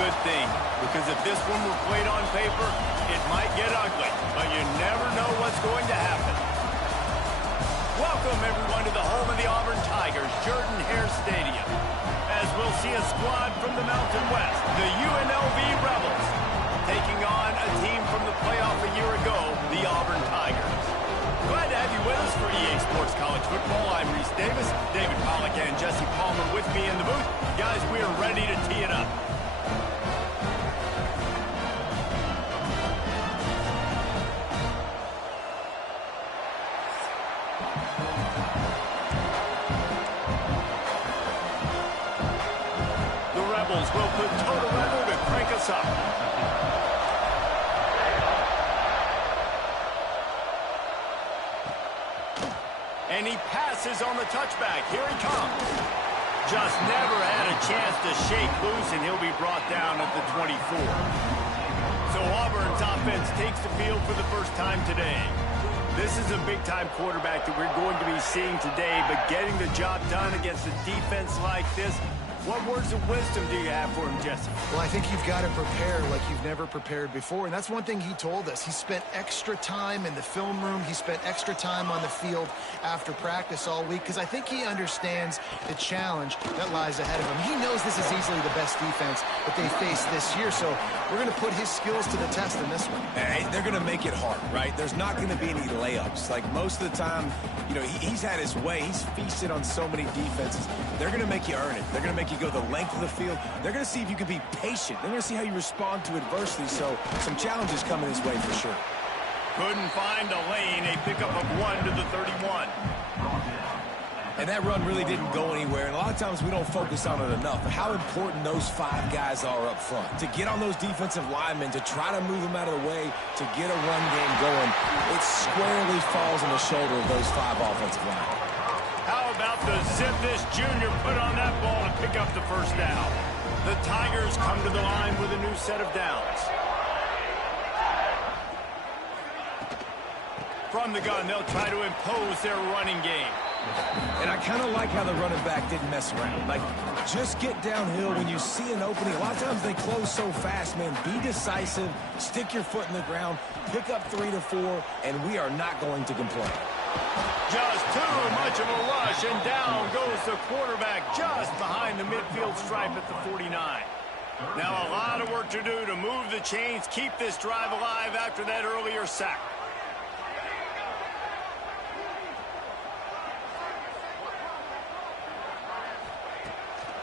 good thing, because if this one were played on paper, it might get ugly, but you never know what's going to happen. Welcome, everyone, to the home of the Auburn Tigers, Jordan-Hare Stadium, as we'll see a squad from the Mountain West, the UNLV Rebels, taking on a team from the playoff a year ago, the Auburn Tigers. Glad to have you with us for EA Sports College Football. I'm Reese Davis, David Pollack, and Jesse Palmer with me in the booth. Guys, we are ready to tee it up. The Rebels will put total weather to crank us up. And he passes on the touchback. Here he comes. Just never had a chance to shake loose, and he'll be brought down at the 24. So Auburn's offense takes the field for the first time today. This is a big-time quarterback that we're going to be seeing today, but getting the job done against a defense like this, what words of wisdom do you have for him, Jesse? Well, I think you've got to prepare like you've never prepared before, and that's one thing he told us. He spent extra time in the film room. He spent extra time on the field after practice all week, because I think he understands the challenge that lies ahead of him. He knows this is easily the best defense that they face this year, so we're going to put his skills to the test in this one. Hey, they're going to make it hard, right? There's not going to be any layups. Like, most of the time, you know, he's had his way. He's feasted on so many defenses. They're going to make you earn it. They're going to make you go the length of the field. They're going to see if you can be patient. They're going to see how you respond to adversity. So some challenges coming his way for sure. Couldn't find a lane. A pickup of 1 to the 31. And that run really didn't go anywhere. And a lot of times we don't focus on it enough. But how important those 5 guys are up front. To get on those defensive linemen, to try to move them out of the way, to get a run game going, it squarely falls on the shoulder of those 5 offensive linemen. How about the zip this junior put on that ball to pick up the first down? The Tigers come to the line with a new set of downs. From the gun, they'll try to impose their running game. And I kind of like how the running back didn't mess around. Like, just get downhill when you see an opening. A lot of times they close so fast, man. Be decisive, stick your foot in the ground, pick up 3 to 4, and we are not going to complain. Just too much of a rush, and down goes the quarterback just behind the midfield stripe at the 49. Now a lot of work to do to move the chains, keep this drive alive after that earlier sack.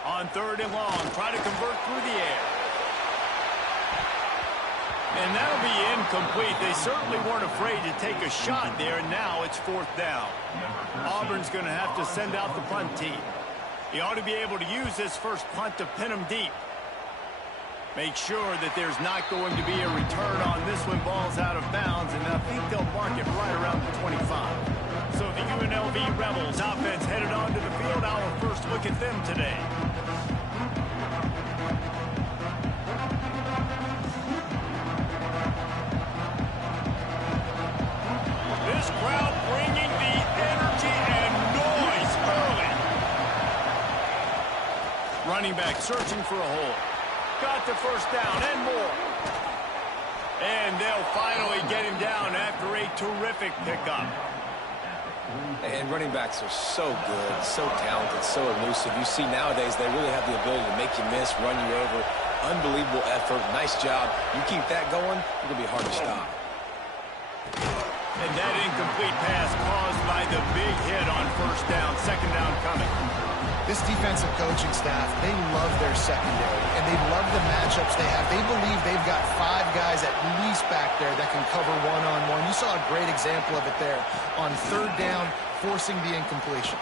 On 3rd and long, try to convert through the air. And that'll be incomplete. They certainly weren't afraid to take a shot there, and now it's 4th down. Auburn's going to have to send out the punt team. He ought to be able to use this first punt to pin them deep. Make sure that there's not going to be a return on this one. Ball's out of bounds, and I think they'll mark it right around the 25. So the UNLV Rebels offense headed onto the field. Our first look at them today. This crowd bringing the energy and noise early. Running back searching for a hole. Got the first down and more. And they'll finally get him down after a terrific pickup. And running backs are so good, so talented, so elusive. You see nowadays they really have the ability to make you miss, run you over. Unbelievable effort. Nice job. You keep that going, it'll be hard to stop. And that incomplete pass caused by the big hit on first down. 2nd down coming. This defensive coaching staff, they love their secondary, and they love the matchups they have. They believe they've got 5 guys at least back there that can cover one-on-one. You saw a great example of it there on 3rd down, forcing the incompletion.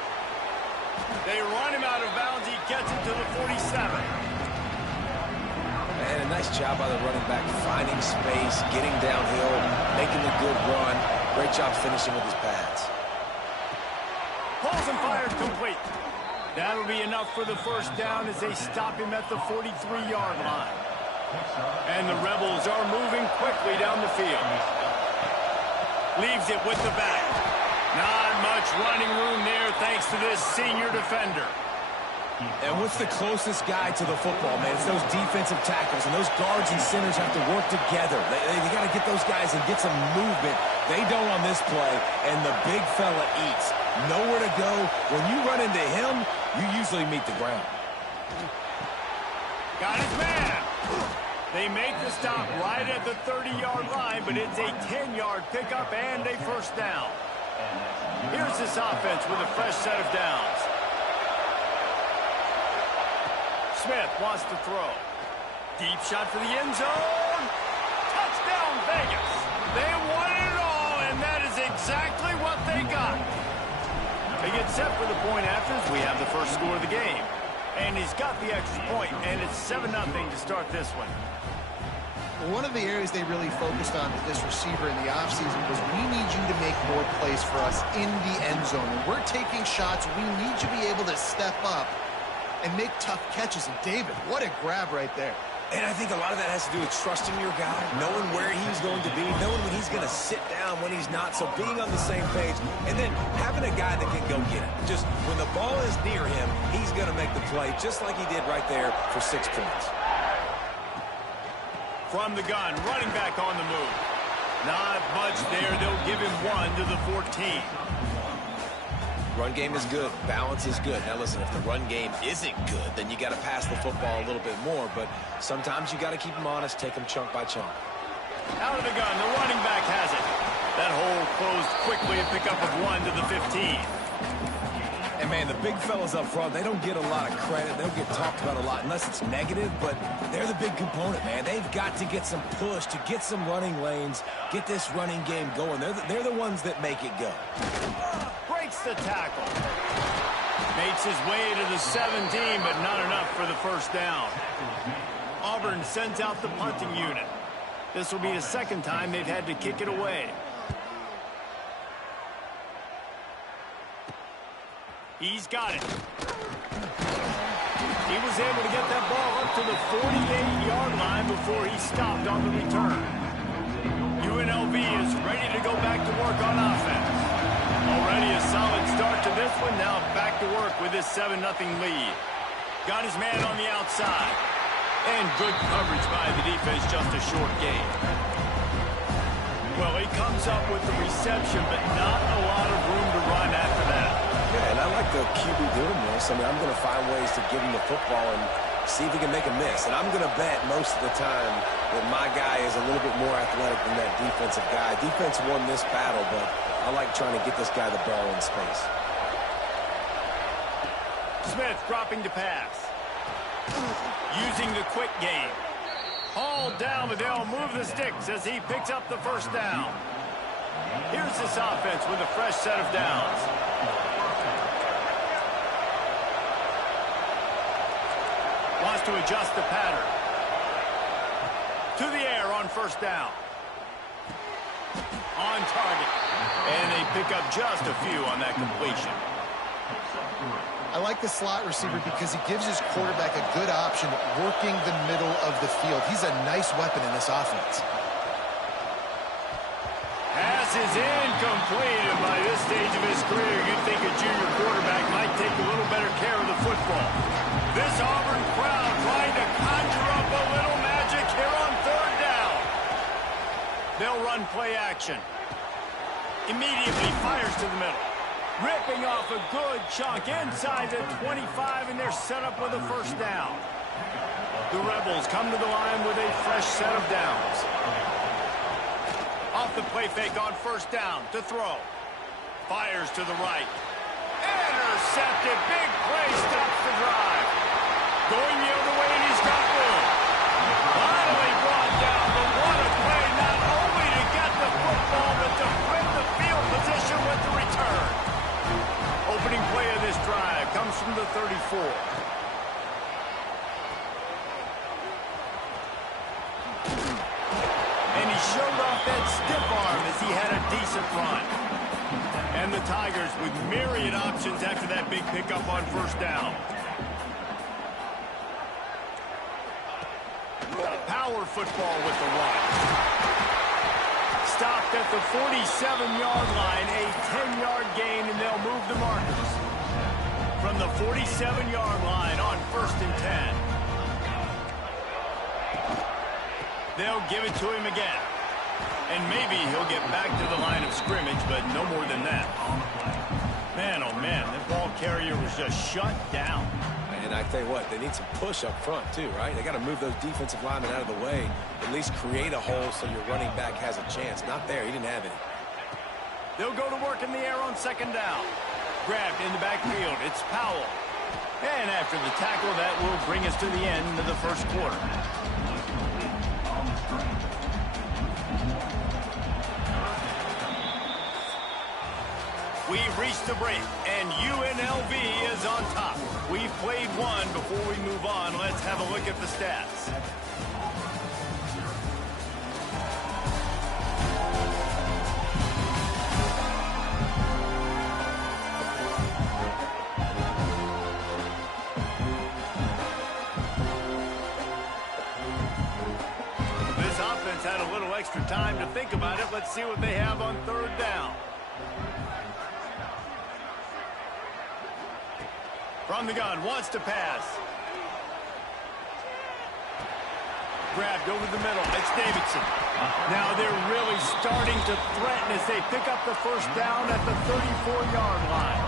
They run him out of bounds. He gets it to the 47. And a nice job by the running back, finding space, getting downhill, making a good run. Great job finishing with his pads. Pulls and fires complete. That'll be enough for the first down as they stop him at the 43-yard line. And the Rebels are moving quickly down the field. Leaves it with the back. Not much running room there thanks to this senior defender. And what's the closest guy to the football, man? It's those defensive tackles, and those guards and centers have to work together. They got to get those guys and get some movement. They don't on this play, and the big fella eats. Nowhere to go. When you run into him, you usually meet the ground. Got his man. They make the stop right at the 30-yard line, but it's a 10-yard pickup and a first down. Here's this offense with a fresh set of downs. Smith wants to throw. Deep shot for the end zone. Touchdown, Vegas. They wanted it all, and that is exactly what they got. They get set for the point after as we have the first score of the game. And he's got the extra point, and it's 7-0 to start this one. One of the areas they really focused on with this receiver in the offseason was we need you to make more plays for us in the end zone. When we're taking shots, we need you to be able to step up and make tough catches. And David, what a grab right there. And I think a lot of that has to do with trusting your guy, knowing where he's going to be, knowing when he's going to sit down, when he's not, so being on the same page, and then having a guy that can go get it. Just when the ball is near him, he's going to make the play, just like he did right there for 6 points. From the gun, running back on the move. Not much there. They'll give him 1 to the 14. Run game is good. Balance is good. Now, listen, if the run game isn't good, then you got to pass the football a little bit more. But sometimes you got to keep them honest, take them chunk by chunk. Out of the gun, the running back has it. That hole closed quickly, a pickup of 1 to the 15. And, man, the big fellas up front, they don't get a lot of credit. They don't get talked about a lot unless it's negative, but they're the big component, man. They've got to get some push, to get some running lanes, get this running game going. They're the ones that make it go. Breaks the tackle. Makes his way to the 17, but not enough for the first down. Auburn sends out the punting unit. This will be the second time they've had to kick it away. He's got it. He was able to get that ball up to the 48-yard line before he stopped on the return. UNLV is ready to go back to work on offense. Already a solid start to this one. Now back to work with this 7-0 lead. Got his man on the outside. And good coverage by the defense, just a short gain. Well, he comes up with the reception, but not a lot of room to run after that. Yeah, and I like the QB doing this. I mean, I'm going to find ways to give him the football and see if he can make a miss. And I'm going to bet most of the time that my guy is a little bit more athletic than that defensive guy. Defense won this battle, but I like trying to get this guy the ball in space. Smith dropping to pass. Using the quick game. Hauled down, but they'll move the sticks as he picks up the first down. Here's this offense with a fresh set of downs. Wants to adjust the pattern. To the air on first down. On target. And they pick up just a few on that completion. I like the slot receiver because he gives his quarterback a good option working the middle of the field. He's a nice weapon in this offense. Pass is incomplete, and by this stage of his career, you'd think a junior quarterback might take a little better care of the football. This Auburn crowd trying to conjure up a little magic here on third down. They'll run play action. Immediately fires to the middle. Ripping off a good chunk inside the 25, and they're set up with a first down. The Rebels come to the line with a fresh set of downs. Off the play fake on first down to throw. Fires to the right. Intercepted. Big play stops the drive. Going the other way, and he's got room. Finally brought down, but what a play, not only to get the football, but to win the field position with the return. Opening play of this drive comes from the 34. And he showed off that stiff arm as he had a decent run. And the Tigers with myriad options after that big pickup on first down. Power football with the run. Stopped at the 47-yard line, a 10-yard gain, and they'll move the markers. from the 47-yard line on 1st and 10. They'll give it to him again. And maybe he'll get back to the line of scrimmage, but no more than that. Man, oh man, the ball carrier was just shut down. And I tell you what, they need some push up front too, right? They got to move those defensive linemen out of the way, at least create a hole so your running back has a chance. Not there, he didn't have any. They'll go to work in the air on 2nd down. Grabbed in the backfield, it's Powell. And after the tackle, that will bring us to the end of the first quarter. We've reached the break, and UNLV is on top. We've played one. Before we move on, let's have a look at the stats. This offense had a little extra time to think about it. Let's see what they have on 3rd down. From the gun, wants to pass. Grabbed over the middle. It's Davidson. Now they're really starting to threaten as they pick up the 1st down at the 34-yard line.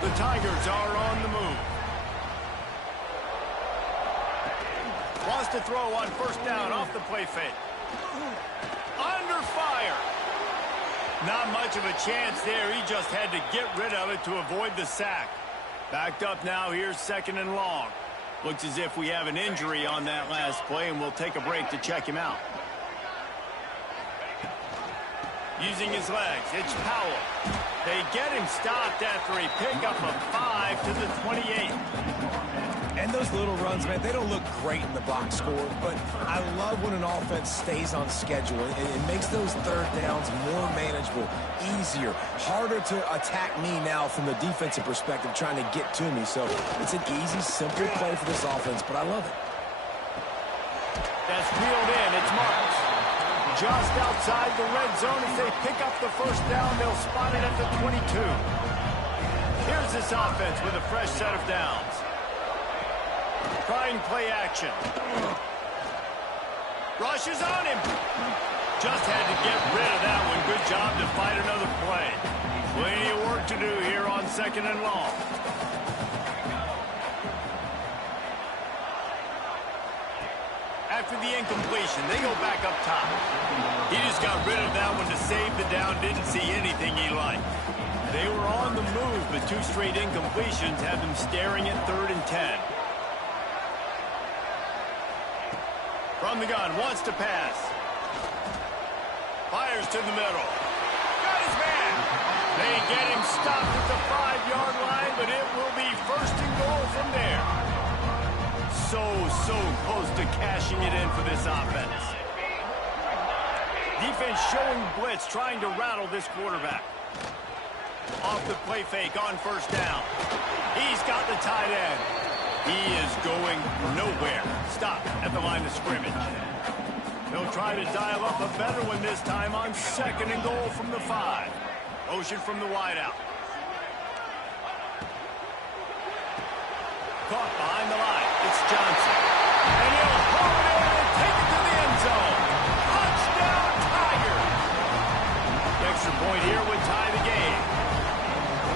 The Tigers are on the move. Wants to throw on 1st down off the play fake. Under fire. Not much of a chance there. He just had to get rid of it to avoid the sack. Backed up now, here's 2nd and long. Looks as if we have an injury on that last play, and we'll take a break to check him out. Using his legs, it's Powell. They get him stopped after a pickup of 5 to the 28. And those little runs, man, they don't look great in the box score, but I love when an offense stays on schedule. It makes those 3rd downs more manageable, easier, harder to attack me now from the defensive perspective trying to get to me. So it's an easy, simple play for this offense, but I love it. That's reeled in. It's Marks. Just outside the red zone as they pick up the 1st down. They'll spot it at the 22. Here's this offense with a fresh set of downs. Trying play action. Rushes on him. Just had to get rid of that one. Good job to fight another play. Plenty of work to do here on 2nd and long. After the incompletion, they go back up top. He just got rid of that one to save the down. Didn't see anything he liked. They were on the move, but 2 straight incompletions have them staring at 3rd and 10. From the gun, wants to pass. Fires to the middle. Got his man. They get him stopped at the 5-yard line, but it will be 1st and goal from there. So close to cashing it in for this offense. Defense showing blitz, trying to rattle this quarterback. Off the play fake on 1st down. He's got the tight end. He is going nowhere. Stop at the line of scrimmage. They'll try to dial up a better one this time on 2nd and goal from the 5. Motion from the wideout. Caught behind the line. It's Johnson. And he'll hold it in and take it to the end zone. Touchdown, Tigers. The extra point here would tie the game.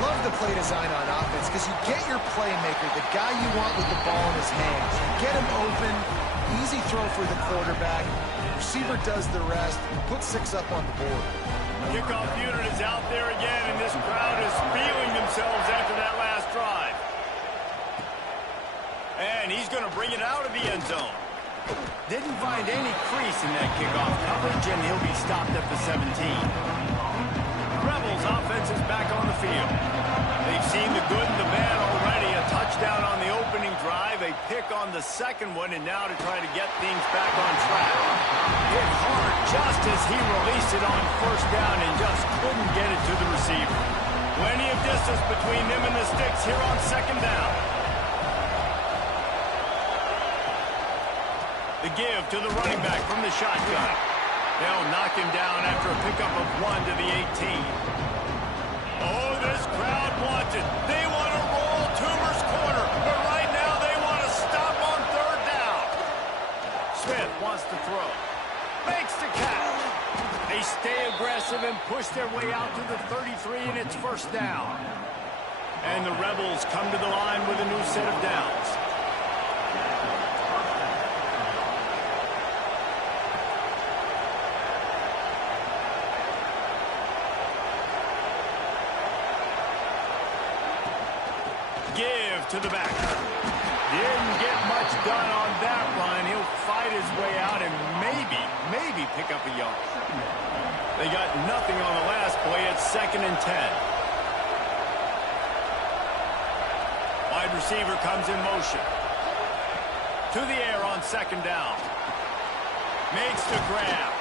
Love the play design on offense because you get your playmaker, the guy you want with the ball in his hands. You get him open, easy throw for the quarterback. Receiver does the rest, put 6 up on the board. Kickoff unit is out there again, and this crowd is feeling themselves after that last drive. And he's going to bring it out of the end zone. Didn't find any crease in that kickoff coverage, and he'll be stopped at the 17. Rebels offense is back on the field. They've seen the good and the bad already. A touchdown on the opening drive, a pick on the 2nd one, and now to try to get things back on track. Hit hard just as he released it on 1st down and just couldn't get it to the receiver. Plenty of distance between them and the sticks here on 2nd down. The give to the running back from the shotgun. They'll knock him down after a pickup of 1 to the 18. Oh, this crowd wants it. They want to roll Smith wants to throw. Makes the catch. They stay aggressive and push their way out to the 33, and it's first down. And the Rebels come to the line with a new set of downs. Give to the back. Didn't get much done on that run. He'll fight his way out and maybe pick up a yard. They got nothing on the last play. It's 2nd and 10. Wide receiver comes in motion. To the air on 2nd down. Makes the grab.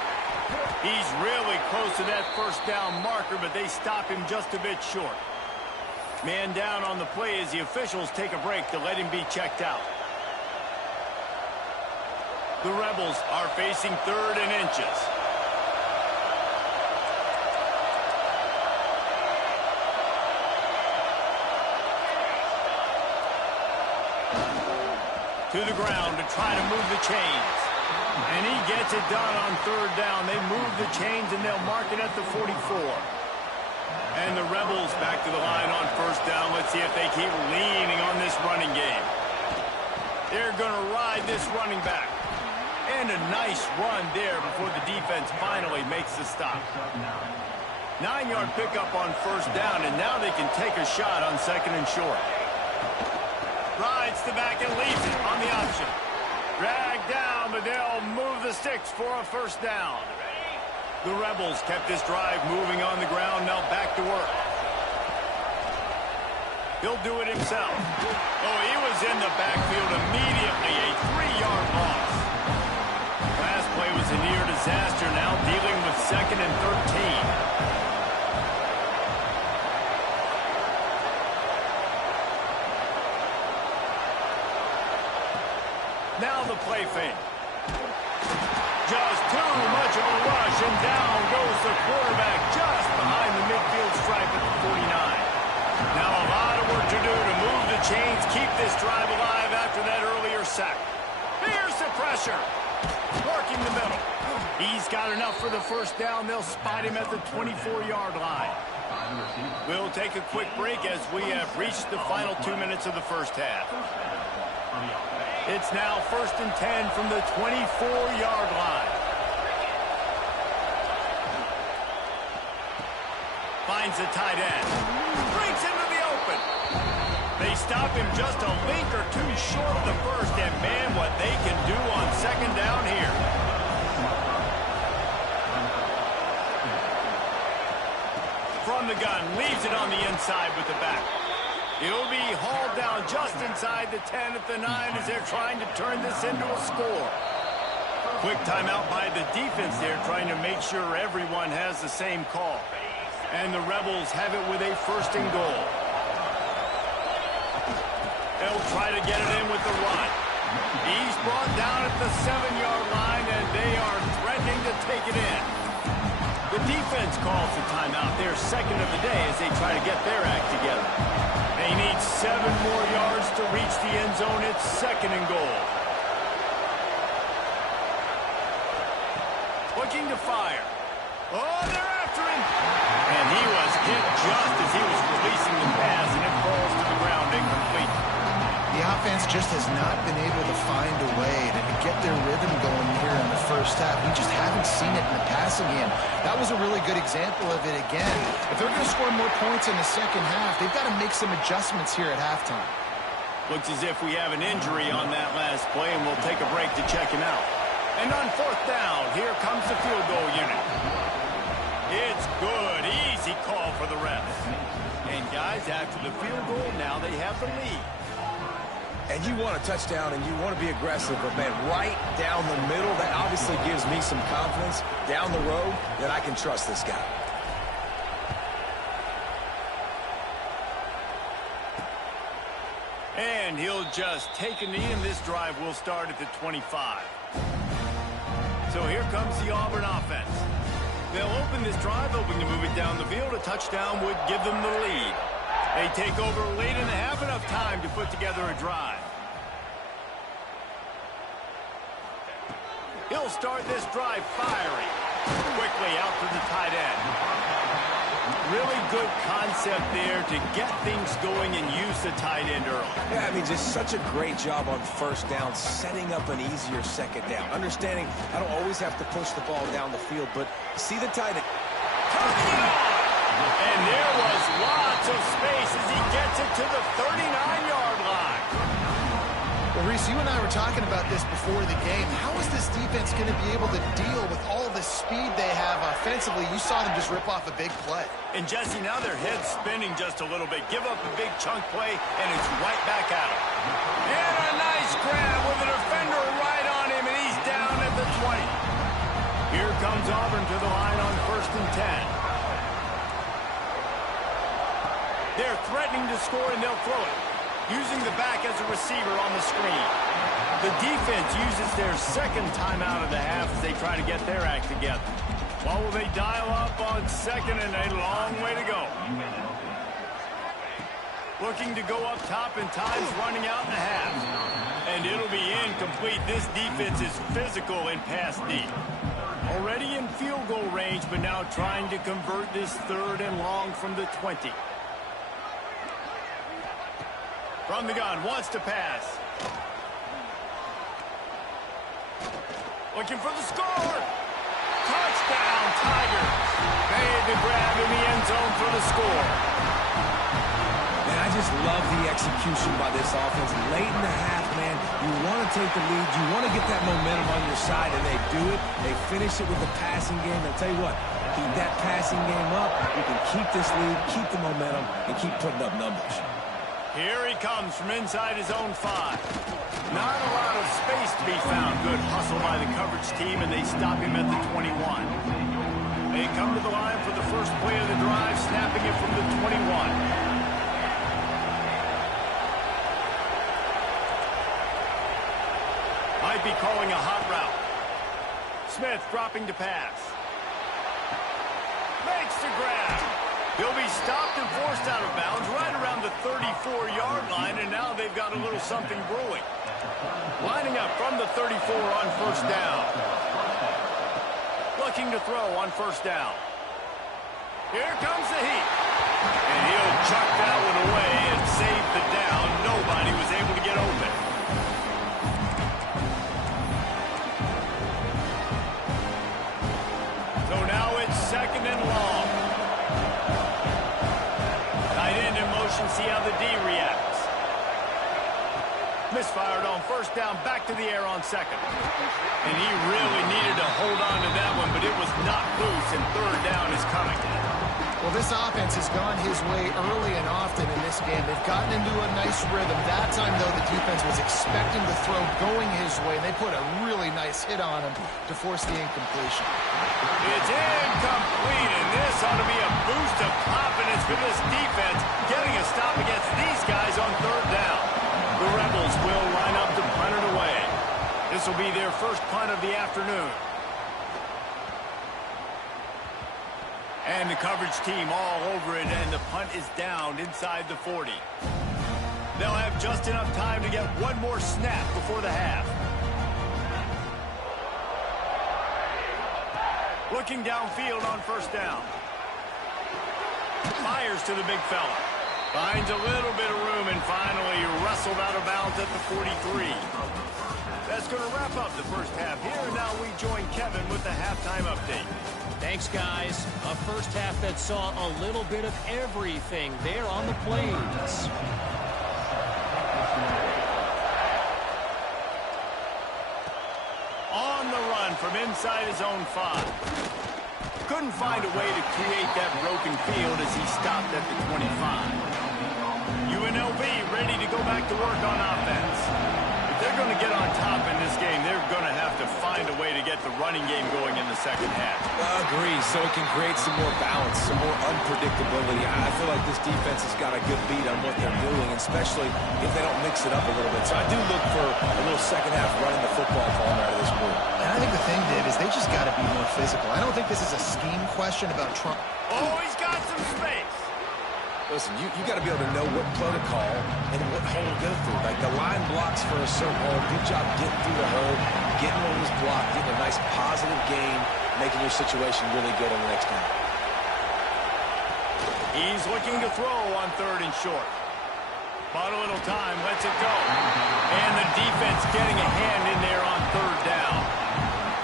He's really close to that first down marker, but they stop him just a bit short. Man down on the play as the officials take a break to let him be checked out. The Rebels are facing 3rd and inches. To the ground to try to move the chains. And he gets it done on 3rd down. They move the chains and they'll mark it at the 44. And the Rebels back to the line on 1st down. Let's see if they keep leaning on this running game. They're going to ride this running back. And a nice run there before the defense finally makes the stop. 9-yard pickup on 1st down, and now they can take a shot on 2nd and short. Rides the back and leaves it on the option. Dragged down, but they'll move the sticks for a 1st down. The Rebels kept this drive moving on the ground, now back to work. He'll do it himself. Oh, he was in the backfield immediately, a 3-yard loss. Last play was a near disaster, now dealing with 2nd and 13. Now the play fake. Just too much of a rush, and down goes the quarterback just behind the midfield stripe at the 49. Now a lot of work to do to move the chains, keep this drive alive after that earlier sack. Here's the pressure. Working the middle. He's got enough for the 1st down. They'll spot him at the 24-yard line. We'll take a quick break as we have reached the final 2 minutes of the first half. It's now 1st and 10 from the 24-yard line. Finds the tight end. Brings him to the open. They stop him just a link or two short of the first, and man, what they can do on 2nd down here. From the gun, leaves it on the inside with the back. He'll be hauled down just inside the 10 at the 9 as they're trying to turn this into a score. Quick timeout by the defense there, trying to make sure everyone has the same call. And the Rebels have it with a 1st and goal. They'll try to get it in with the run. He's brought down at the 7-yard line, and they are threatening to take it in. The defense calls the timeout. They're 2nd of the day as they try to get their act together. They need 7 more yards to reach the end zone. It's 2nd and goal. Looking to fire. Oh, they're after him. And he was hit just as he was releasing the pass, and it falls to the ground incomplete. The offense just has not been able to find a way to get their rhythm going here in the first half. We just haven't seen it in the passing game. That was a really good example of it again. If they're going to score more points in the second half, they've got to make some adjustments here at halftime. Looks as if we have an injury on that last play, and we'll take a break to check him out. And on 4th down, here comes the field goal unit. It's good. Easy call for the refs. And guys, after the field goal, now they have the lead. And you want a touchdown and you want to be aggressive, but man, right down the middle, that obviously gives me some confidence down the road that I can trust this guy. And he'll just take a knee, and this drive will start at the 25. So here comes the Auburn offense. They'll open this drive, hoping to move it down the field. A touchdown would give them the lead. They take over late in the half, enough time to put together a drive. He'll start this drive firing. Quickly out to the tight end. Really good concept there to get things going and use the tight end early. Yeah, I mean, just such a great job on first down, setting up an easier second down. Understanding I don't always have to push the ball down the field, but see the tight end. Turning it on. And there was lots of space as he gets it to the 39-yard line. Well, Reese, you and I were talking about this before the game. How is this defense going to be able to deal with all the speed they have offensively? You saw them just rip off a big play. And, Jesse, now their head's spinning just a little bit. Give up a big chunk play, and it's right back at him. And a nice grab with a defender right on him, and he's down at the 20. Here comes Auburn to the line on 1st and 10. They're threatening to score, and they'll throw it, using the back as a receiver on the screen. The defense uses their second timeout of the half as they try to get their act together. What will they dial up on 2nd and a long way to go? Looking to go up top, and time's running out in the half. And it'll be incomplete. This defense is physical and pass deep. Already in field goal range, but now trying to convert this 3rd and long from the 20. From the gun, wants to pass. Looking for the score. Touchdown, Tigers. Made the grab in the end zone for the score. Man, I just love the execution by this offense. Late in the half, man, you want to take the lead. You want to get that momentum on your side, and they do it. They finish it with the passing game. I'll tell you what, keep that passing game up. You can keep this lead, keep the momentum, and keep putting up numbers. Here he comes from inside his own 5. Not a lot of space to be found. Good hustle by the coverage team, and they stop him at the 21. They come to the line for the first play of the drive, snapping it from the 21. Might be calling a hot route. Smith dropping to pass. Makes the grab. He'll be stopped and forced out of bounds right around the 34-yard line, and now they've got a little something brewing. Lining up from the 34 on 1st down. Looking to throw on 1st down. Here comes the heat. And he'll chuck that one away and save the down. Nobody was able to get open. So now it's 2nd and long. See how the D reacts. Misfired on 1st down, back to the air on 2nd. And he really needed to hold on to that one, but it was not loose, and 3rd down is coming. Well, this offense has gone his way early and often in this game. They've gotten into a nice rhythm. That time, though, the defense was expecting the throw going his way, and they put a really nice hit on him to force the incompletion. It's incomplete, and this ought to be a boost of confidence for this defense, getting a stop against these guys on 3rd down. The Rebels will line up to punt it away. This will be their first punt of the afternoon. And the coverage team all over it, and the punt is down inside the 40. They'll have just enough time to get one more snap before the half. Looking downfield on 1st down. Fires to the big fella. Finds a little bit of room, and finally wrestled out of bounds at the 43. That's going to wrap up the first half here, and now we join Kevin with the halftime update. Thanks, guys. A first half that saw a little bit of everything there on the plains. On the run from inside his own 5. Couldn't find a way to create that broken field as he stopped at the 25. Unlv ready to go back to work on offense. If they're going to get on top in this game, they're going to have to find a way to get the running game going in the second half. I agree, so it can create some more balance, some more unpredictability. I feel like this defense has got a good beat on what they're doing, especially if they don't mix it up a little bit. So I do look for a little second half running the football falling out of this group. And I think the thing, Dave, is they just got to be more physical. I don't think this is a scheme question about Trump. Oh, he's got some space. Listen, you got to be able to know what play to call and what hole to go through. Like the line blocks for a certain hole. Good job getting through the hole, getting on this block, getting a nice positive gain, making your situation really good on the next down. He's looking to throw on 3rd and short. Bought a little time, lets it go. And the defense getting a hand in there on 3rd down.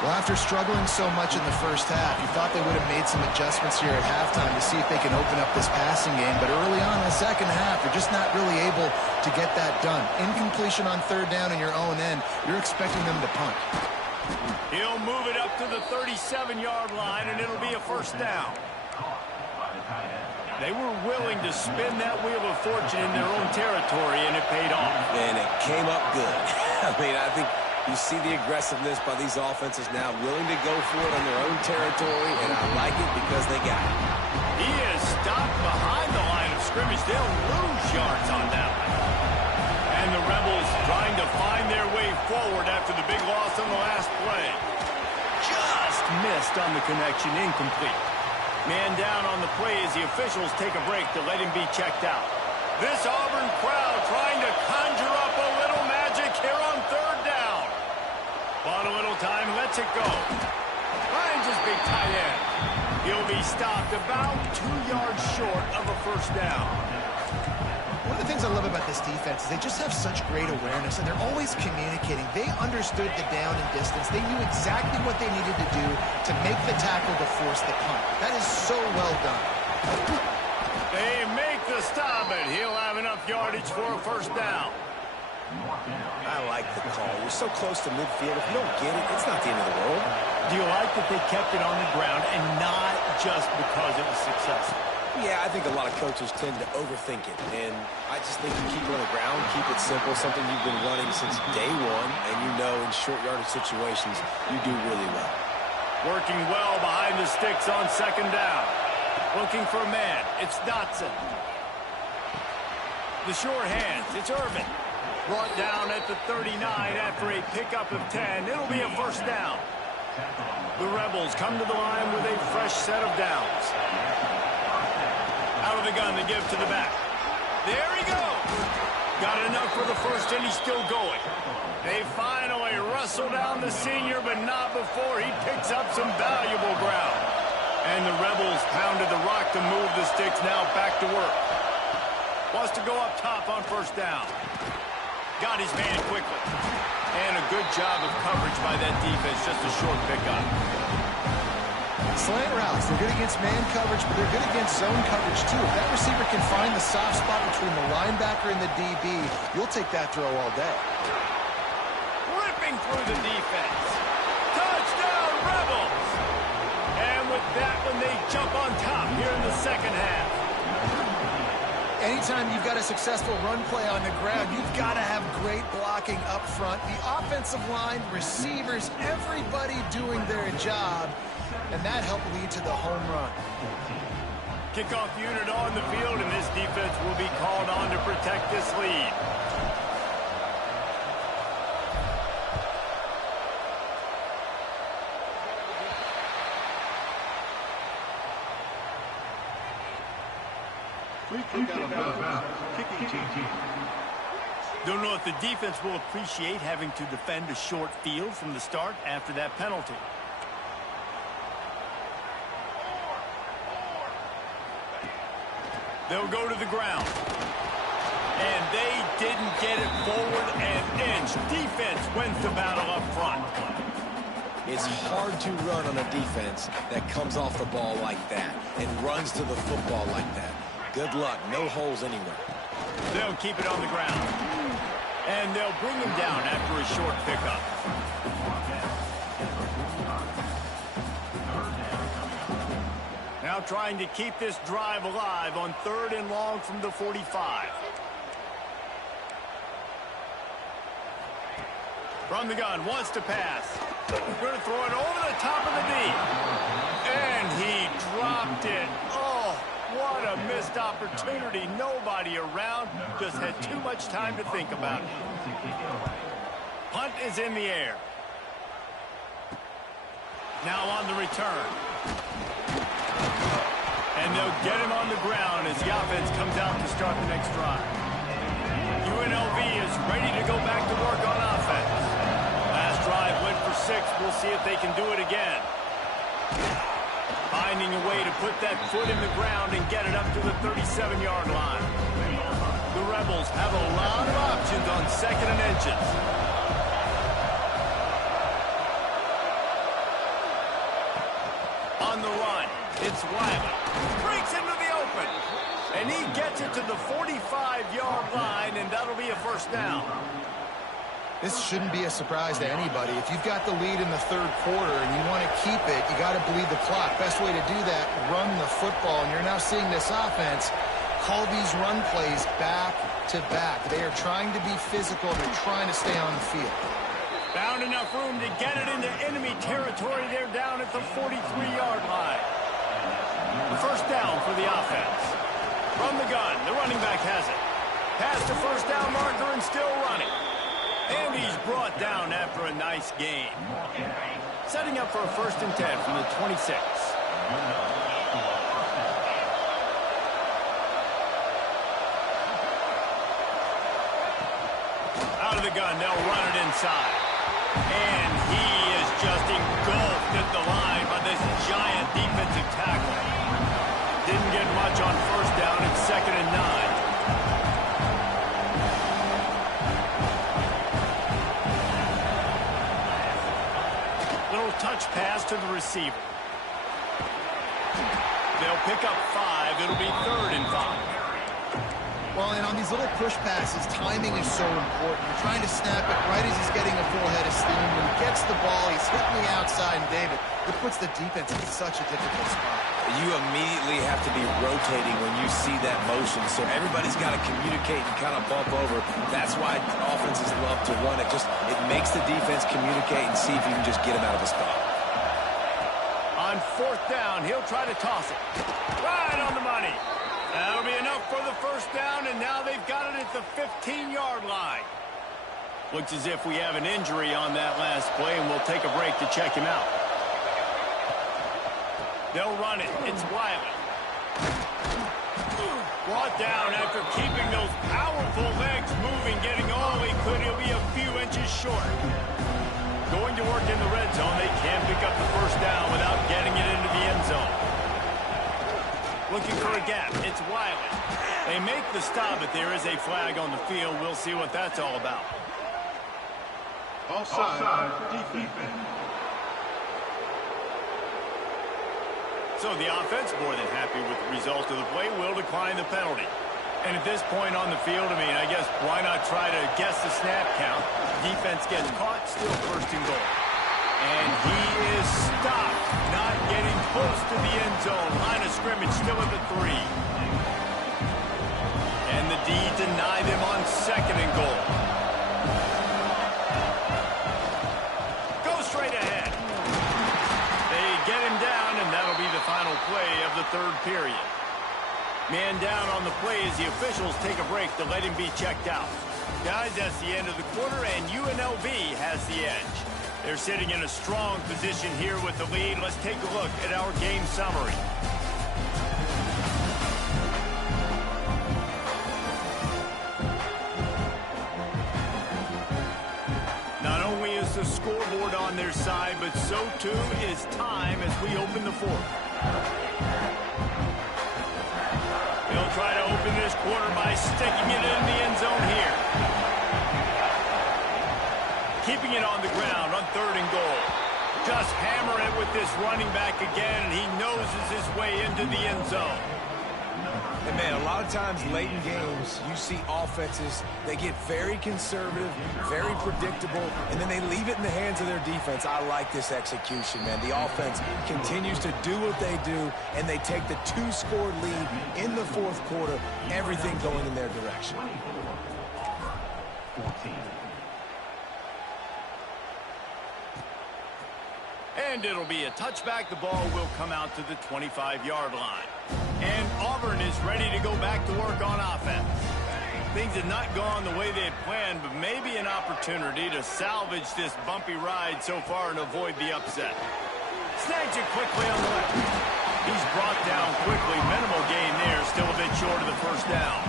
Well, after struggling so much in the first half, you thought they would have made some adjustments here at halftime to see if they can open up this passing game. But early on in the second half, they're just not really able to get that done. Incompletion on 3rd down in your own end, you're expecting them to punt. He'll move it up to the 37-yard line, and it'll be a 1st down. They were willing to spin that wheel of fortune in their own territory, and it paid off. And it came up good. I mean, I think you see the aggressiveness by these offenses now, willing to go for it on their own territory, and I like it because they got it. He is stopped behind the line of scrimmage. They'll lose yards on that one. And the Rebels trying to find their way forward after the big loss on the last play. Just missed on the connection, incomplete. Man down on the play as the officials take a break to let him be checked out. This Auburn crowd trying to conjure up a little magic here on 3rd down. Bought a little time, lets it go. Finds his big tight end. He'll be stopped about 2 yards short of a 1st down. One of the things I love about this defense is they just have such great awareness, and they're always communicating. They understood the down and distance. They knew exactly what they needed to do to make the tackle to force the punt. That is so well done. They make the stop, and he'll have enough yardage for a 1st down. I like the call. You're so close to midfield. If you don't get it, it's not the end of the world. Do you like that they kept it on the ground and not just because it was successful? Yeah, I think a lot of coaches tend to overthink it, and I just think you keep it on the ground, keep it simple, something you've been running since day one, and you know in short yardage situations, you do really well. Working well behind the sticks on 2nd down. Looking for a man. It's Dotson. The short hands. It's Irvin. Brought down at the 39 after a pickup of 10. It'll be a 1st down. The Rebels come to the line with a fresh set of downs. Out of the gun, they give to the back. There he goes. Got enough for the 1st, and he's still going. They finally wrestle down the senior, but not before he picks up some valuable ground. And the Rebels pounded the rock to move the sticks, now back to work. Wants to go up top on 1st down. Got his man quickly. And a good job of coverage by that defense, just a short pickup. Slant routes, they're good against man coverage, but they're good against zone coverage too. If that receiver can find the soft spot between the linebacker and the DB, you'll take that throw all day. Ripping through the defense. Touchdown, Rebels! And with that one, they jump on top here in the 2nd half. Anytime you've got a successful run play on the ground, you've got to have great blocking up front. The offensive line, receivers, everybody doing their job. And that helped lead to the home run. Kickoff unit on the field, and this defense will be called on to protect this lead. Don't know if the defense will appreciate having to defend a short field from the start after that penalty. They'll go to the ground. And they didn't get it forward an inch. Defense wins the battle up front. It's hard to run on a defense that comes off the ball like that and runs to the football like that. Good luck. No holes anywhere. They'll keep it on the ground. And they'll bring him down after a short pickup. Now trying to keep this drive alive on 3rd and long from the 45. From the gun, wants to pass. Going to throw it over the top of the knee. And he dropped it. Oh, what a missed opportunity. Nobody around. Just had too much time to think about it. Punt is in the air. Now on the return. And they'll get him on the ground as the offense comes out to start the next drive. UNLV is ready to go back to work on offense. Last drive went for 6. We'll see if they can do it again. Finding a way to put that foot in the ground and get it up to the 37-yard line. The Rebels have a lot of options on 2nd and inches. On the run, it's Wiley. Breaks into the open. And he gets it to the 45-yard line, and that'll be a first down. This shouldn't be a surprise to anybody. If you've got the lead in the 3rd quarter and you want to keep it, you got to bleed the clock. Best way to do that, run the football. And you're now seeing this offense call these run plays back to back. They are trying to be physical. They're trying to stay on the field. Found enough room to get it into enemy territory. They're down at the 43-yard line. The first down for the offense. From the gun, the running back has it. Past the first down marker and still running. And he's brought down after a nice gain. Setting up for a 1st and 10 from the 26. Out of the gun, they'll run it inside. And he is just engulfed at the line by this giant defensive tackle. Didn't get much on 1st down. It's 2nd and 9. Touch pass to the receiver. They'll pick up 5. It'll be 3rd and 5. Well, and on these little push passes, timing is so important. You're trying to snap it right as he's getting a full head of steam. When he gets the ball, he's hitting the outside, and David, it puts the defense in such a difficult spot. You immediately have to be rotating when you see that motion, so everybody's got to communicate and kind of bump over. That's why offenses love to run it. It makes the defense communicate and see if you can just get him out of the spot. On 4th down, he'll try to toss it. Right on the money. That'll be enough for the first down, and now they've got it at the 15-yard line. Looks as if we have an injury on that last play, and we'll take a break to check him out. They'll run it. It's Wiley. Brought down after keeping those powerful legs moving, getting all he could. He'll be a few inches short. Going to work in the red zone. They can pick up the first down without getting it into the end zone. Looking for a gap. It's Wiley. They make the stop, but there is a flag on the field. We'll see what that's all about. Offside, defense. So the offense, more than happy with the result of the play, will decline the penalty. And at this point on the field, I guess why not try to guess the snap count? Defense gets caught, still 1st and goal. And he is stopped, not getting close to the end zone. Line of scrimmage still at the 3. And the D deny them on 2nd and goal. Go straight ahead. They get him down, and that'll be the final play of the 3rd period. Man down on the play as the officials take a break to let him be checked out. Guys, that's the end of the quarter, and UNLV has the edge. They're sitting in a strong position here with the lead. Let's take a look at our game summary. Not only is the scoreboard on their side, but so too is time as we open the 4th. They'll try to open this quarter by sticking it in the end zone here. Keeping it on the ground on 3rd and goal. Just hammer it with this running back again, and he noses his way into the end zone. And man, a lot of times late in games, you see offenses, they get very conservative, very predictable, and then they leave it in the hands of their defense. I like this execution, man. The offense continues to do what they do, and they take the 2-score lead in the 4th quarter, everything going in their direction. 14. And it'll be a touchback. The ball will come out to the 25-yard line. And Auburn is ready to go back to work on offense. Things have not gone the way they had planned, but maybe an opportunity to salvage this bumpy ride so far and avoid the upset. Snags it quickly on the left. He's brought down quickly. Minimal gain there, still a bit short of the first down.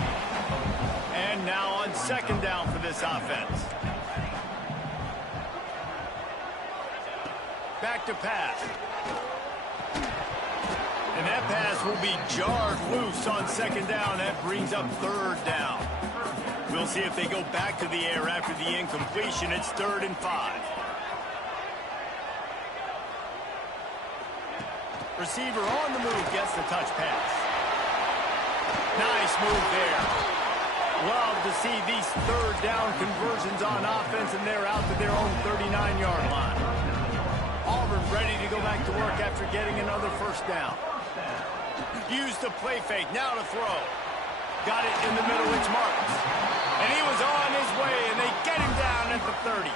And now on 2nd down for this offense. Back to pass. And that pass will be jarred loose on second down. That brings up third down. We'll see if they go back to the air after the incompletion. It's 3rd and 5. Receiver on the move gets the touch pass. Nice move there. Love to see these third down conversions on offense, and they're out to their own 39-yard line. Auburn ready to go back to work after getting another first down. Used the play fake, now to throw. Got it in the middle, it's Martins. And he was on his way, and they get him down at the 30.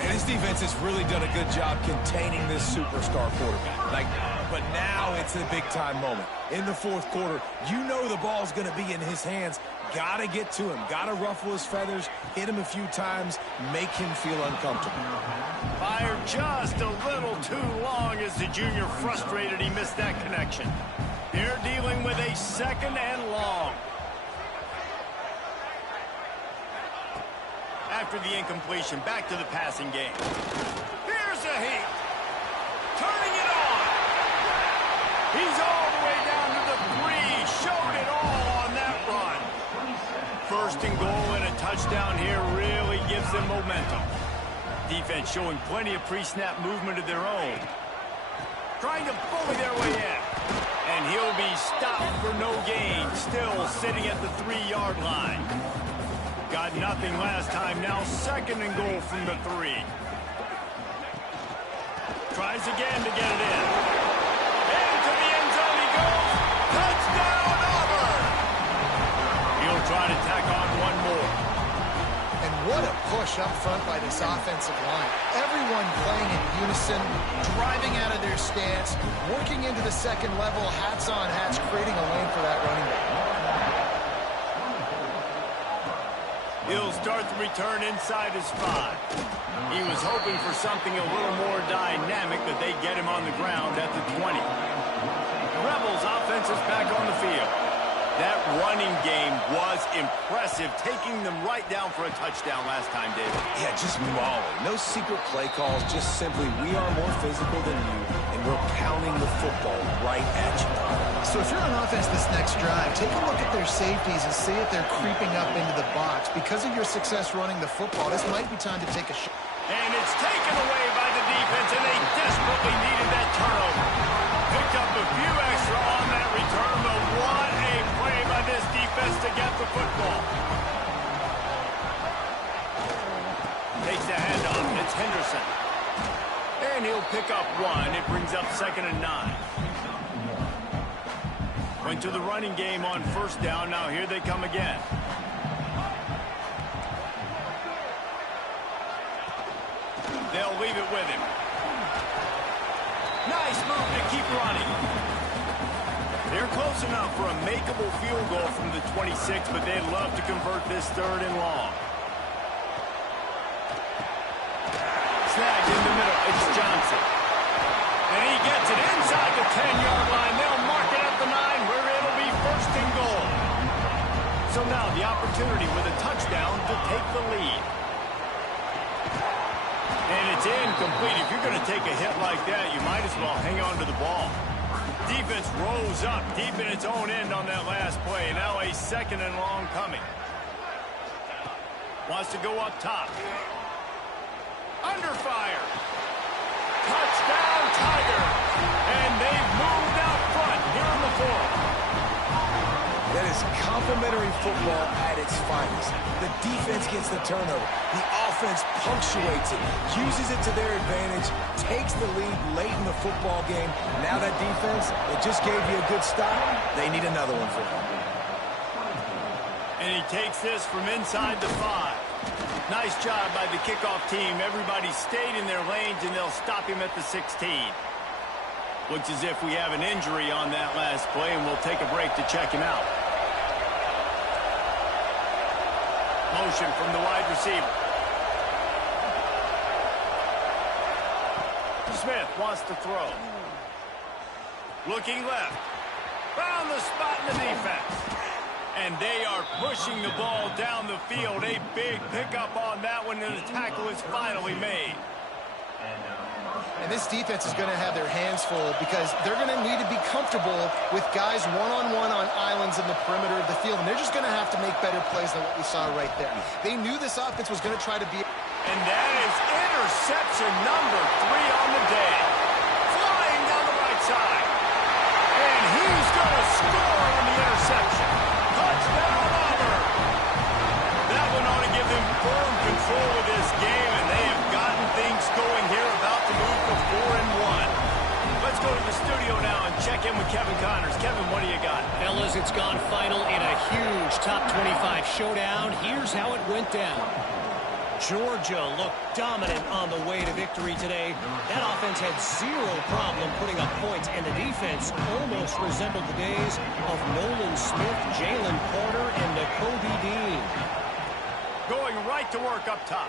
And his defense has really done a good job containing this superstar quarterback. But now it's a big-time moment. In the 4th quarter, you know the ball's going to be in his hands. Got to get to him. Got to ruffle his feathers, hit him a few times, make him feel uncomfortable. Fired just a little too long as the junior frustrated he missed that connection. They're dealing with a 2nd and long. After the incompletion, back to the passing game. Here's a heat. Turning it on. He's all the way down to the 3. Showed it all on that run. 1st and goal and a touchdown here really gives them momentum. Defense showing plenty of pre-snap movement of their own. Trying to bully their way in. And he'll be stopped for no gain. Still sitting at the 3-yard line. Got nothing last time. Now 2nd and goal from the 3. Tries again to get it in. Into the end zone he goes. Touchdown, Auburn! He'll try to tack on one more. And what a push up front by this offensive line. Everyone playing in unison, driving out of their stance, working into the 2nd level, hats on hats, creating a lane for that running back. He'll start the return inside his 5. He was hoping for something a little more dynamic, but they get him on the ground at the 20. Rebels offense is back on the field. That running game was impressive, taking them right down for a touchdown last time, David. Yeah, just mauling. No secret play calls, just simply we are more physical than you, and we're pounding the football right at you. So if you're on offense this next drive, take a look at their safeties and see if they're creeping up into the box. Because of your success running the football, this might be time to take a shot. And it's taken away by the defense, and they desperately needed that turnover. Picked up a few extra on that return, but what a play by this defense to get the football. Takes the handoff. It's Henderson. And he'll pick up 1. It brings up 2nd and 9. Went to the running game on 1st down. Now here they come again. They'll leave it with him. Nice move to keep running. They're close enough for a makeable field goal from the 26, but they'd love to convert this 3rd and long. Snagged in the middle. It's Johnson. And he gets it inside the 10-yard line. They'll mark it at the 9, where it'll be 1st and goal. So now the opportunity with a touchdown to take the lead. And it's incomplete. If you're going to take a hit like that, you might as well hang on to the ball. Defense rose up deep in its own end on that last play. Now a 2nd and long coming. Wants to go up top. Under fire. Touchdown, Tiger. And they've moved out front here in the 4th. That is complimentary football at its finest. The defense gets the turnover. The offense punctuates it, uses it to their advantage, takes the lead late in the football game. Now that defense, it just gave you a good stop. They need another one for them. And he takes this from inside the 5. Nice job by the kickoff team. Everybody stayed in their lanes, and they'll stop him at the 16. Looks as if we have an injury on that last play, and we'll take a break to check him out. Motion from the wide receiver. Smith wants to throw. Looking left. Found the spot in the defense. And they are pushing the ball down the field. A big pickup on that one, and the tackle is finally made. And this defense is going to have their hands full because they're going to need to be comfortable with guys one-on-one on islands in the perimeter of the field. And they're just going to have to make better plays than what we saw right there. They knew this offense was going to try to be... And that is interception number 3 on the day. Flying down the right side. And he's going to score on the interception. Touchdown, Auburn. That one ought to give them firm control of this game, and they have gotten things going here, about to move to 4-1. Let's go to the studio now and check in with Kevin Connors. Kevin, what do you got? Fellas, it's gone final in a huge top 25 showdown. Here's how it went down. Georgia looked dominant on the way to victory today. That offense had zero problem putting up points, and the defense almost resembled the days of Nolan Smith, Jalen Porter, and Nakobe Dean. Going right to work up top.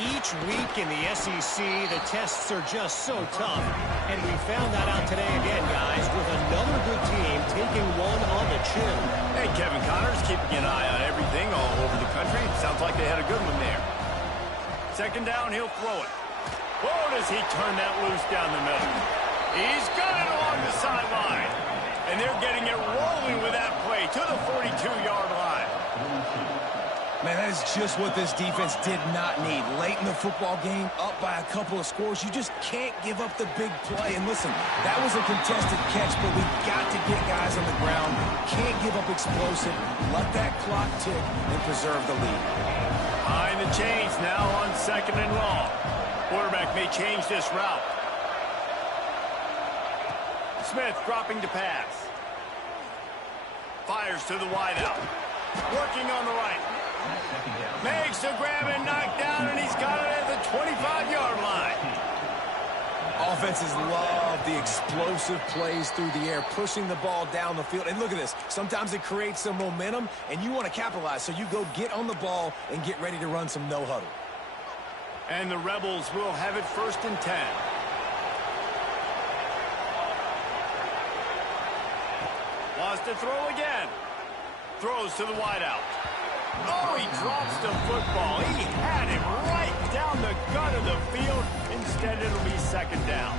Each week in the SEC, the tests are just so tough, and we found that out today again, guys, with another good team taking one on the chin. Hey, Kevin Connors keeping an eye on everything all over the country. Sounds like they had a good one there. Second down, he'll throw it. Oh, does he turn that loose down the middle? He's got it along the sideline. And they're getting it rolling with that play to the 42-yard line. Man, that is just what this defense did not need. Late in the football game, up by a couple of scores, you just can't give up the big play. And listen, that was a contested catch, but we got to get guys on the ground. Can't give up explosive. Let that clock tick and preserve the lead. Behind the chains now on 2nd and long. Quarterback may change this route. Smith dropping to pass. Fires to the wideout. Working on the right. Makes the grab and knock down, and he's got it at the 25-yard line. Offenses love the explosive plays through the air, pushing the ball down the field. And look at this. Sometimes it creates some momentum, and you want to capitalize. So you go get on the ball and get ready to run some no-huddle. And the Rebels will have it 1st and 10. Lost to throw again. Throws to the wideout. Oh, he drops the football. He had him right down the gut of the field. Instead, it'll be 2nd down.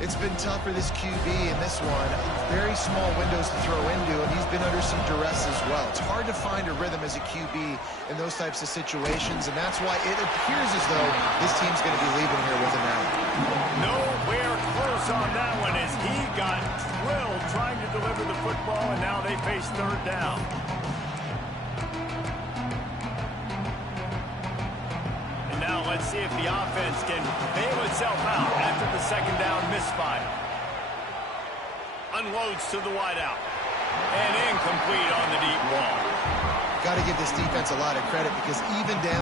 It's been tough for this QB in this one. Very small windows to throw into, and he's been under some duress as well. It's hard to find a rhythm as a QB in those types of situations, and that's why it appears as though this team's going to be leaving here with a now. Nowhere close on that one as he got drilled trying to deliver the football, and now they face 3rd down. Now let's see if the offense can bail itself out after the 2nd down misfire. Unloads to the wideout. And incomplete on the deep ball. Got to give this defense a lot of credit because even down